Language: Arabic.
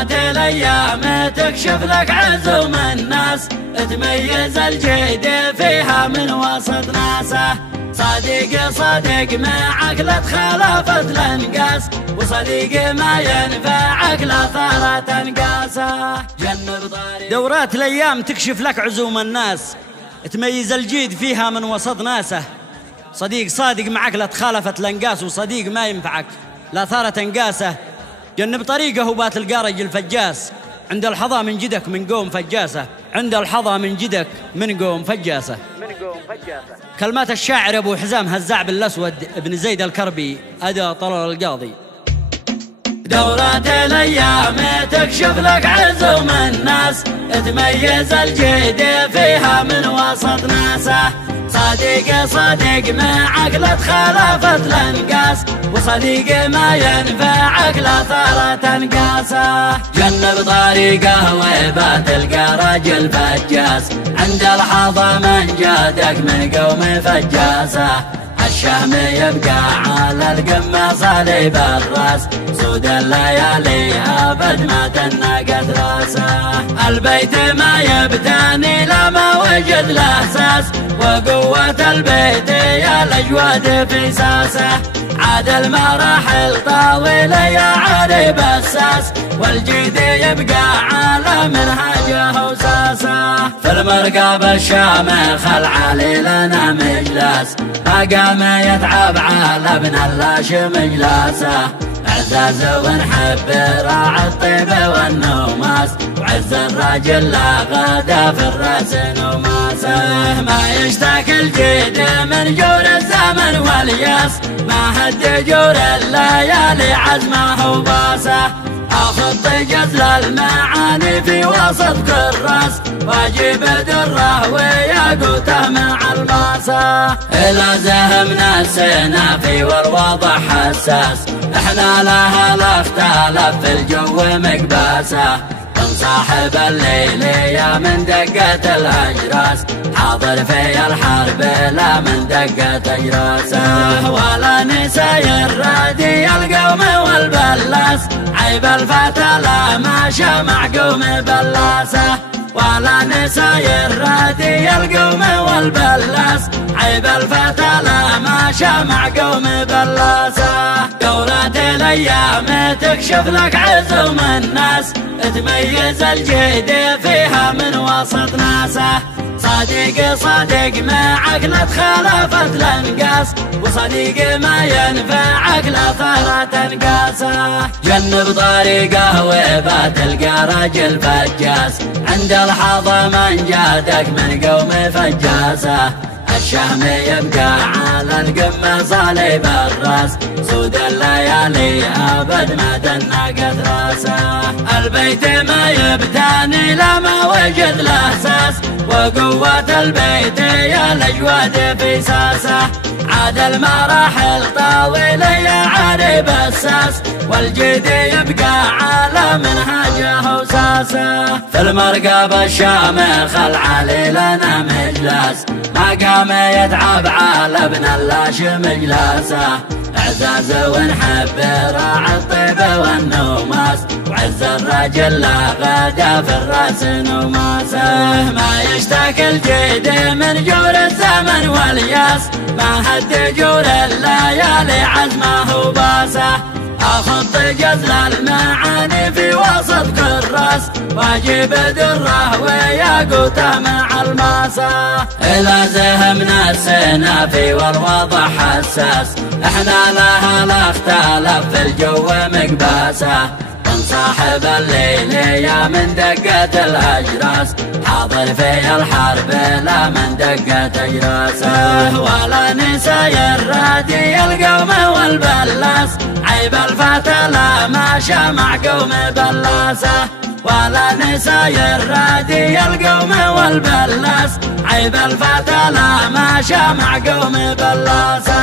دورات الايام تكشف لك عزوم الناس، تميز الجيد فيها من وسط ناسه. صديق صديق معك لا تخالفت الانقاس، وصديق ما ينفعك لا ثارة تنقاسه. جنب طريق دورات الايام تكشف لك عزوم الناس، تميز الجيد فيها من وسط ناسه. صديق صادق معك لا تخالفت الانقاس، وصديق ما ينفعك لا ثارة تنقاسه. جنب طريقه وبات القارج الفجاس، عند الحظى من جدك من قوم فجاسه. عند الحظى من جدك من قوم فجاسه. كلمات الشاعر ابو حزام هزاع بالاسود ابن زيد الكربي، ادى طلال القاضي. دورات الايام تكشف لك عزوم الناس، تميز الجيد فيها من وسط ناسه. صديق صديق معك لا تخالفت الانقاس، وصديق ما ينفعك لا ثارة تنقاسه. جنب طريقه وبات القارج الفجاس، عند الحظى من جادك من قوم فجاسه. الشهم يبقى على القمة صليب الراس، سود الليالي أبد ما تنقت راسه. البيت ما يبتاني لما وجد له أساس، وقوة البيت يا الأجواد في ساسه. عاد المراحل طاولة يا عريب الساس، والجيد يبقى على منهجه وساسه. في المرقب الشامخ العالي لنا مجلس، ما قام يتعب على ابن اللاش مجلسه. اعزاز ونحب راعي الطيب والنوماس، وعز الراجل لا غدا في الراس نوماسه. ما يشتكي الجيد من جور الزمن والياس، ما هد جور الليالي عزمه وباسه. اخط جزل المعاني في وسط كراس، واجيب دره وياقوته مع الماسه. الى زهمنا السنافي والوضع حساس، احنا لها لا اختلف في الجو مقباسه. صاحب الليل يا من دقة الأجراس، حاضر في الحرب لا من دقة أجراسه. ولا نساي الرادي القوم والبلاس، عيب الفتى لا ماشى مع قوم بلاسه. ولا نساي الرادي القوم والبلاس، عيب الفتى لا ماشى مع قوم بلاسه. دورات الايام تكشف لك عزوم الناس، تميز الجيد فيها من وسط ناسه. صديق صديق معك لا تخالفت الانقاس، وصديق ما ينفعك لا ثارة تنقاسه. جنب طريقه وبات القارج الفجاس، عند الحظى من جادك من قوم فجاسه. الشهم يبقى على القمة صليب الراس، سود الليالي أبد ما تنقت راسه. البيت ما يبتاني لما وجد له أساس، وقوة البيت يا الأجواد في ساسه. عاد المراحل طاولة يا عريب الساس، والجيد يبقى على منهجه وساسه. في المرقب الشامخ العالي لنا مجلس، ما قام يتعب على ابن اللاش مجلسه. اعزاز ونحب راعي الطيب والنوماس، وعز الراجل لا غدا في الراس نوماسه. ما يشتكي الجيد من جور الزمن والياس، ما هد جور الليالي عزمه وباسه. اخط جزل المعاني في وسط كراس، واجيب دره وياقوته مع الماسه. الى زهمنا السنافي والوضع حساس، احنا لها لا اختلف في الجو مقباسه. صاحب الليل يا من دقة الأجراس، حاضر في الحرب لا من دقة أجراسه. ولا نساي الرادي القوم والبلاس، عيب الفتى لا ماشى مع قوم بلاسه. ولا نساي الرادي القوم والبلاس، عيب الفتى لا ماشى مع قوم بلاسه.